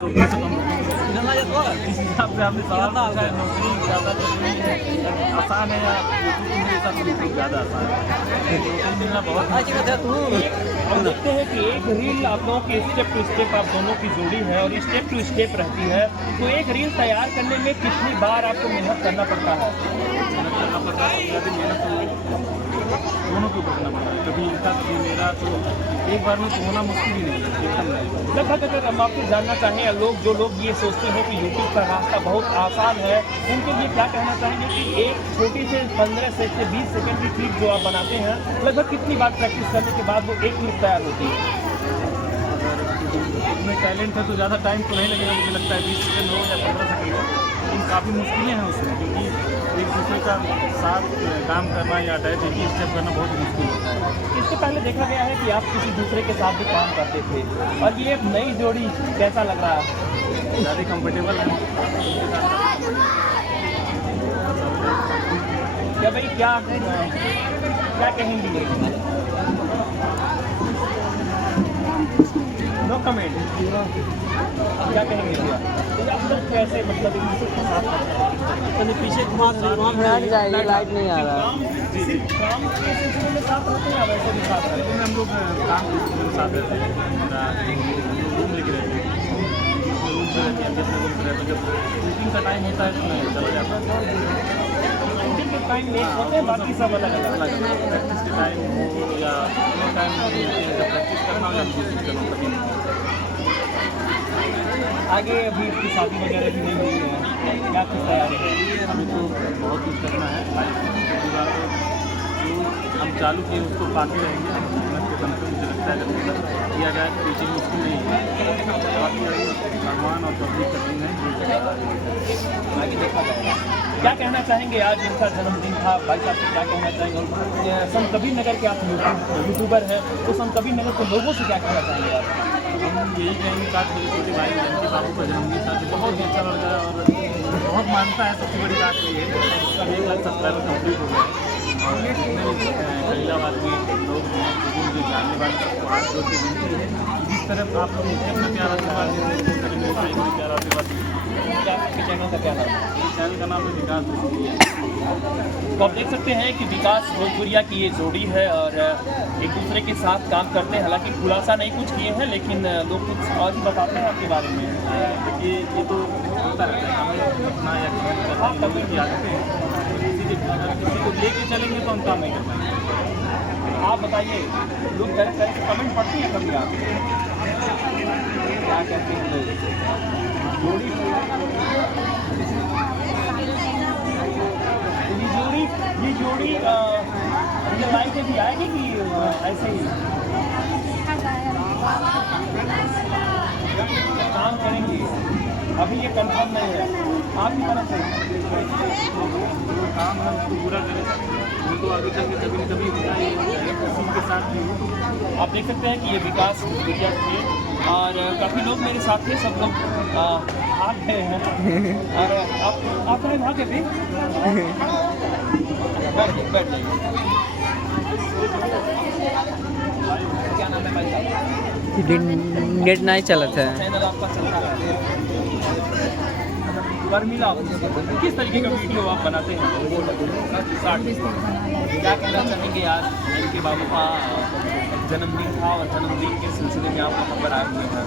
तो जिस हिसाब से आपने सवाल पूछा है, नौकरी ज़्यादा ज़रूरी है, आसान है या यूट्यूब मेरे हिसाब से यूट्यूब ज़्यादा आसान है। नौकरी मिलना बहुत मुश्किल है। हम देखते हैं कि एक रील आप लोगों की स्टेप टू स्टेप आप दोनों की जोड़ी है और स्टेप टू स्टेप रहती है, तो एक रील तैयार करने में कितनी बार आपको मेहनत करना पड़ता है? मेहनत करना पड़ता है, ज़्यादा मेहनत तो दोनों के ऊपर करना पड़ता है। कभी इनका कभी मेरा, तो एक बार में तो होना मुश्किल ही नहीं है, एकदम नहीं। लगभग अगर हम आपसे जानना चाहें, जो लोग ये सोचते हैं कि यूट्यूब का रास्ता बहुत आसान है, उनके लिए क्या कहना चाहेंगे कि एक छोटी से 15 से 20 सेकंड की क्लिप जो आप बनाते हैं, लगभग कितनी बार प्रैक्टिस करने के बाद वो एक क्लिप तैयार होती है? अगर उसमें टैलेंट है तो ज़्यादा टाइम तो नहीं लगेगा, मुझे लगता है 20 सेकंड हो या 15 सेकंड हो, लेकिन काफ़ी मुश्किलें हैं उसमें, क्योंकि एक दूसरे का साथ काम करना या अटैच एक ही स्टेप करना बहुत मुश्किल होता है। इससे पहले देखा गया है कि आप किसी दूसरे के साथ भी काम करते थे, और ये एक नई जोड़ी कैसा लग रहा है? ज़्यादा कंफर्टेबल है क्या भाई, क्या कहेंगी? No comment. क्या कहेंगे भैया? तो आप लोग कैसे मतलब एक दूसरे के साथ पीछे हट जाएगी, लाइट नहीं आ रहा। काम के सिलसिले में साथ रहते हैं या वैसे भी साथ रहते हैं? हम लोग काम के सिलसिले में साथ रहते हैं, रूम लेके रहते हैं, रूम पे रहते हैं, जब रूम पे रहते हैं, जब शूटिंग का टाइम होता है तो मैं चला जाता हूँ। शूटिंग के टाइम में होते हैं, बाकी सब अलग अलग। प्रैक्टिस के टाइम हो या अपने टाइम में जब प्रैक्टिस करना हो या म्यूजिक करना हो, कभी नहीं। आगे अभी इसकी शादी वगैरह भी नहीं हुई है, क्या कुछ तैयारी है? अभी तो बहुत कुछ करना है लाइफ में, पहली बार तो जो हम चालू किए उसको पाते रहेंगे, मेहनत के दम पे मुझे लगता है जब तक किया जाए तो टीचिंग मुश्किल नहीं है, बाकी भगवान और पब्लिक का दिन है, आगे देखा जाएगा। क्या कहना चाहेंगे, आज इनका जन्मदिन था, भाई साहब से क्या कहना चाहेंगे? और संत कबीर नगर के आप यूट्यूबर हैं, तो संत कबीर नगर के लोगों से क्या कहना चाहेंगे आप? हम यही कहेंगे कि आज मेरे छोटे भाई जानकी बाबू का जन्मदिन था, जो बहुत ही अच्छा लगा और बहुत मानता है, सबसे बड़ी बात ये है। उसका 1 लाख सब्सक्राइबर कंप्लीट हो गया और फरीदाबाद के लोग हैं, जो मुझे जानने वाले सबको हाथ जोड़ के विनती है, जिस तरह आप लोग मुझे अपना प्यार आशीर्वाद देते हैं, मेरे भाई को प्यार आशीर्वाद देते हैं। क्या आपके चैनल का क्या नाम है? चैनल का नाम है विकास भोजपुरिया। तो आप देख सकते हैं कि विकास भोजपुरिया की ये जोड़ी है और एक दूसरे के साथ काम करते हैं। हालांकि खुलासा नहीं कुछ किए हैं, लेकिन लोग कुछ और भी बताते हैं आपके बारे में। देखिए, ये तो होता रहता है, हमें अपना या कमेंट करना लोगों की आदतें हैं, अगर किसी को लेके चलेंगे तो हम काम नहीं कर पाएंगे। आप बताइए, लोग तरह तरह के कमेंट पढ़ते हैं कभी आप? क्या कहते हैं लोग? जोड़ी ये जोड़ी रियल लाइफ में भी आएगी कि ऐसे ही काम करेंगी? अभी ये कंफर्म नहीं है आपकी तरफ से। जो काम है उसको पूरा करें, वो तो आगे चल के कभी न कभी होता ही है, किसी के साथ भी हो। आप देख सकते हैं कि ये विकास भोजपुरिया थे और काफ़ी लोग मेरे साथ थे, सब लोग भाग गए हैं। और आप लोग भागे थे? बैठ जाइए। क्या नाम है भाई साहब? नेट नहीं चलत है। चैनल आपका चलता है बर्मिला। किस तरीके का वीडियो आप बनाते हैं? क्या कहना चाहेंगे, आज इनके बाबू का जन्मदिन था और जन्मदिन के सिलसिले में आप वहाँ पर आए हुए हैं?